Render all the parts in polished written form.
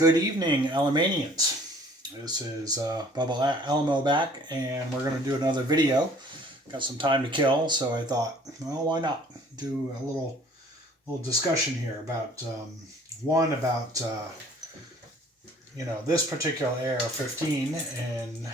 Good evening, Alamanians. This is Bubba Alamo back, and we're going to do another video. Got some time to kill, so I thought, well, why not do a little discussion here about this particular AR-15, and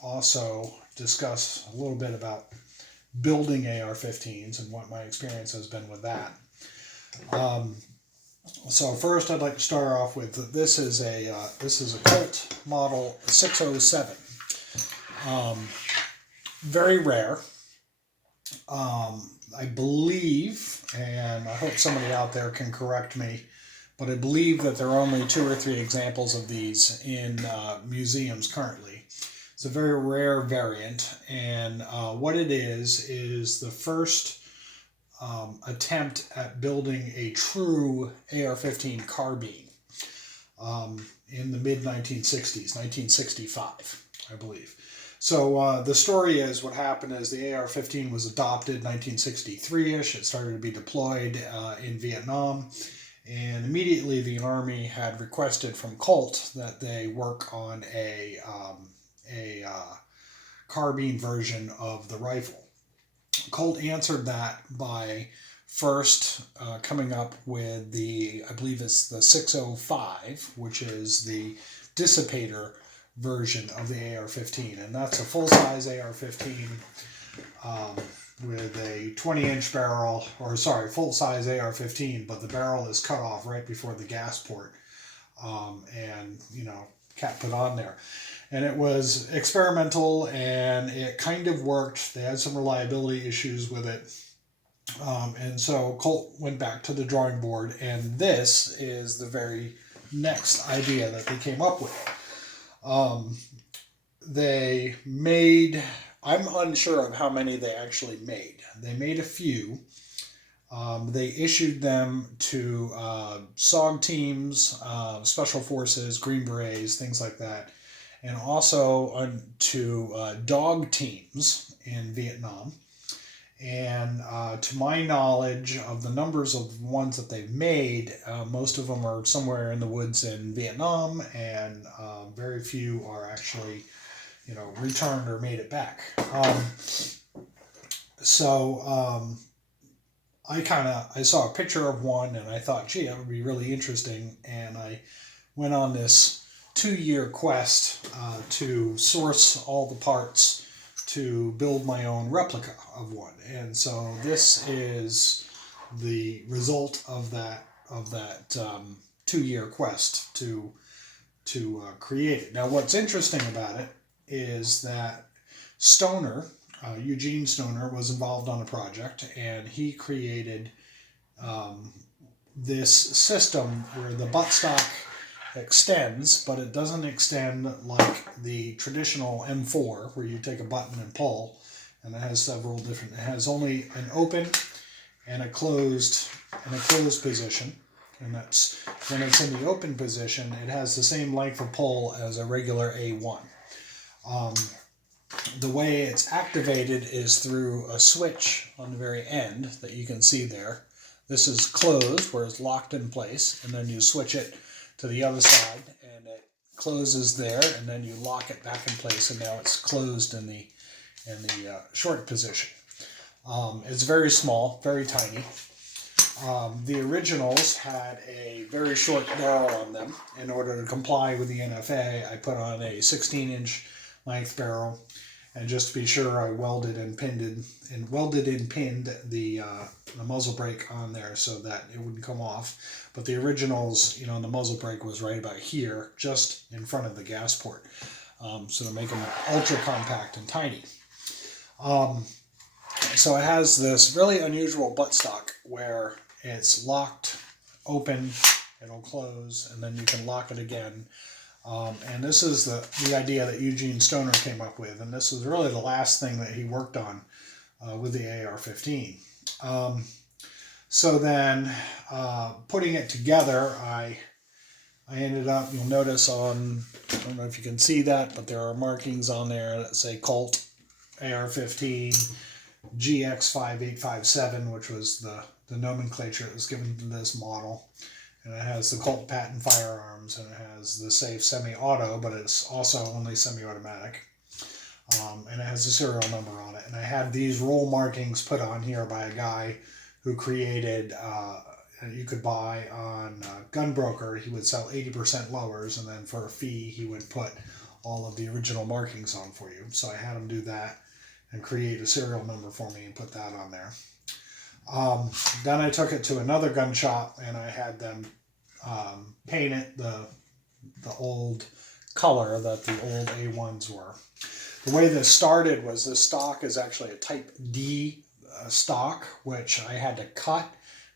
also discuss a little bit about building AR-15s and what my experience has been with that. So first, I'd like to start off with this is a Colt model 607. Very rare. I believe, and I hope somebody out there can correct me, but I believe that there are only 2 or 3 examples of these in museums currently. It's a very rare variant, and what it is the first attempt at building a true AR-15 carbine in the mid-1960s, 1965, I believe. So the story is, what happened is the AR-15 was adopted 1963-ish. It started to be deployed in Vietnam, and immediately the Army had requested from Colt that they work on a carbine version of the rifle. Colt answered that by first coming up with I believe it's the 605, which is the dissipator version of the AR-15, and that's a full-size AR-15 with a 20-inch barrel, or sorry, full-size AR-15, but the barrel is cut off right before the gas port, and cap put on there. And it was experimental, and it kind of worked. They had some reliability issues with it. And so Colt went back to the drawing board, and this is the very next idea that they came up with. They made, I'm unsure of how many they actually made. They made a few. They issued them to SOG teams, Special Forces, Green Berets, things like that, and also to dog teams in Vietnam. And to my knowledge of the numbers of ones that they've made, most of them are somewhere in the woods in Vietnam, and very few are actually, returned or made it back. I saw a picture of one, and I thought, gee, that would be really interesting, and I went on this 2-year quest to source all the parts to build my own replica of one. And so this is the result of that 2-year quest to create it. Now, what's interesting about it is that Stoner, Eugene Stoner, was involved on a project, and he created this system where the buttstock extends, but it doesn't extend like the traditional M4 where you take a button and pull, and it has several different. It has only an open and a closed position, and that's when it's in the open position. It has the same length of pull as a regular A1. The way it's activated is through a switch on the very end that you can see there. This is closed, where it's locked in place, and then you switch it to the other side, and it closes there, and then you lock it back in place, and now it's closed in the short position. It's very small, very tiny. The originals had a very short barrel on them. In order to comply with the NFA, I put on a 16-inch length barrel, and just to be sure, I welded and pinned the muzzle brake on there so that it wouldn't come off. But the originals, the muzzle brake was right about here, just in front of the gas port. So to make them ultra compact and tiny. So it has this really unusual buttstock where it's locked, open, it'll close, and then you can lock it again. And this is the idea that Eugene Stoner came up with, and this was really the last thing that he worked on with the AR-15. So then, putting it together, I ended up, you'll notice on, I don't know if you can see that, but there are markings on there that say Colt AR-15 GX5857, which was the nomenclature that was given to this model. And it has the Colt patent firearms, and it has the safe semi-auto, but it's also only semi-automatic. And it has a serial number on it. And I had these roll markings put on here by a guy who created, you could buy on Gunbroker. He would sell 80% lowers, and then for a fee he would put all of the original markings on for you. So I had him do that and create a serial number for me and put that on there. Then I took it to another gun shop and I had them paint it the old color that the old A1s were. The way this started was this stock is actually a Type D stock, which I had to cut,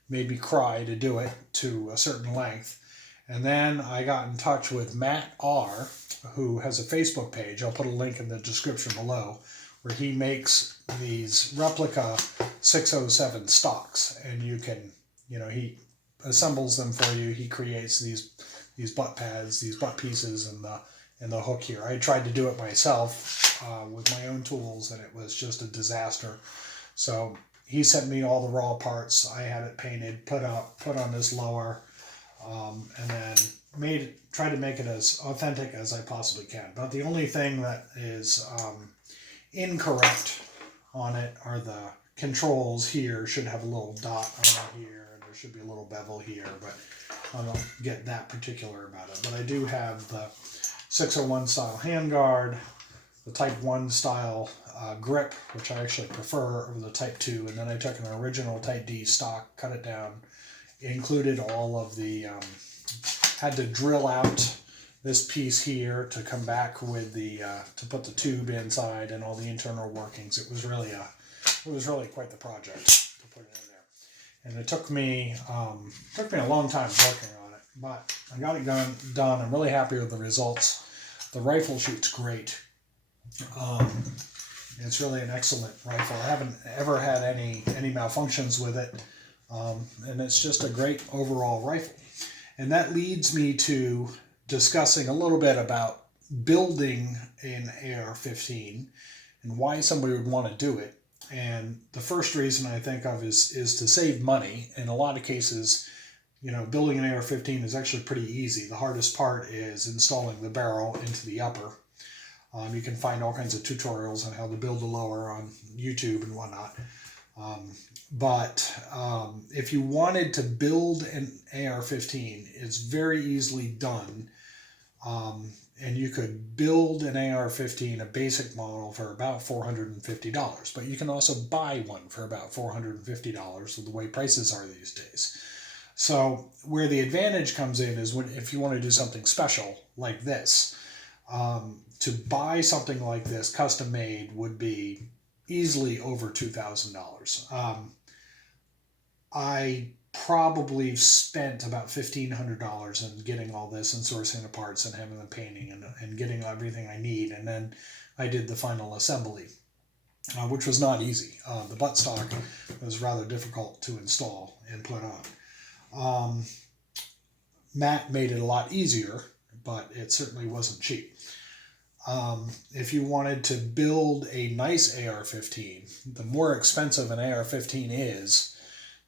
made me cry to do it to a certain length. And then I got in touch with Matt R., who has a Facebook page. I'll put a link in the description below, where he makes these replica 607 stocks. And you can, he assembles them for you. He creates these butt pads, these butt pieces, and the hook here. I tried to do it myself with my own tools, and it was just a disaster. So he sent me all the raw parts. I had it painted, put on this lower, and then tried to make it as authentic as I possibly can. But the only thing that is incorrect on it are the controls here. Should have a little dot on it here, and there should be a little bevel here, but I don't get that particular about it. But I do have the 601 style handguard, the Type 1 style grip, which I actually prefer over the Type 2, and then I took an original Type D stock, cut it down, included all of the, had to drill out this piece here to come back with the, to put the tube inside and all the internal workings. It was really quite the project to put it in there. And it took me a long time working on it, but I got it done. I'm really happy with the results. The rifle shoots great. It's really an excellent rifle. I haven't ever had any malfunctions with it, and it's just a great overall rifle. And that leads me to discussing a little bit about building an AR-15 and why somebody would want to do it. And the first reason I think of is to save money. In a lot of cases, building an AR-15 is actually pretty easy. The hardest part is installing the barrel into the upper. You can find all kinds of tutorials on how to build a lower on YouTube and whatnot. But if you wanted to build an AR-15, it's very easily done. And you could build an AR-15, a basic model, for about $450. But you can also buy one for about $450 with the way prices are these days. So where the advantage comes in is if you want to do something special like this, to buy something like this custom made would be easily over $2,000. I probably spent about $1,500 in getting all this and sourcing the parts and having the painting and getting everything I need. And then I did the final assembly, which was not easy. The buttstock was rather difficult to install and put on. Matt made it a lot easier, but it certainly wasn't cheap. If you wanted to build a nice AR-15, the more expensive an AR-15 is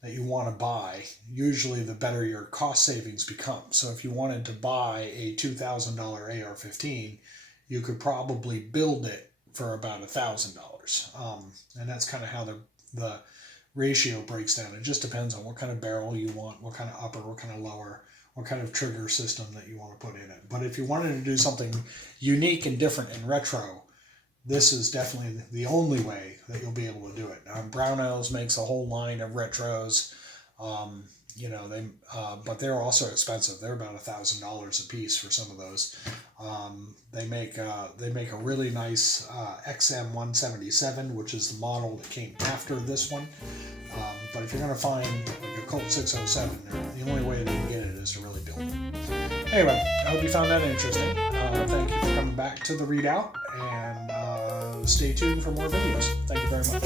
that you want to buy, usually the better your cost savings become. So if you wanted to buy a $2,000 AR-15, you could probably build it for about $1,000. And that's kind of how the ratio breaks down. It just depends on what kind of barrel you want, what kind of upper, what kind of lower, what kind of trigger system that you want to put in it. But if you wanted to do something unique and different and retro, this is definitely the only way that you'll be able to do it. Now, Brownells makes a whole line of retros, but they're also expensive. They're about $1,000 a piece for some of those. They make a really nice XM177, which is the model that came after this one. But if you're going to find like a Colt 607, the only way that you can get it is to really build it. Anyway, I hope you found that interesting. Thank you for coming back to the Redoubt, and stay tuned for more videos. Thank you very much.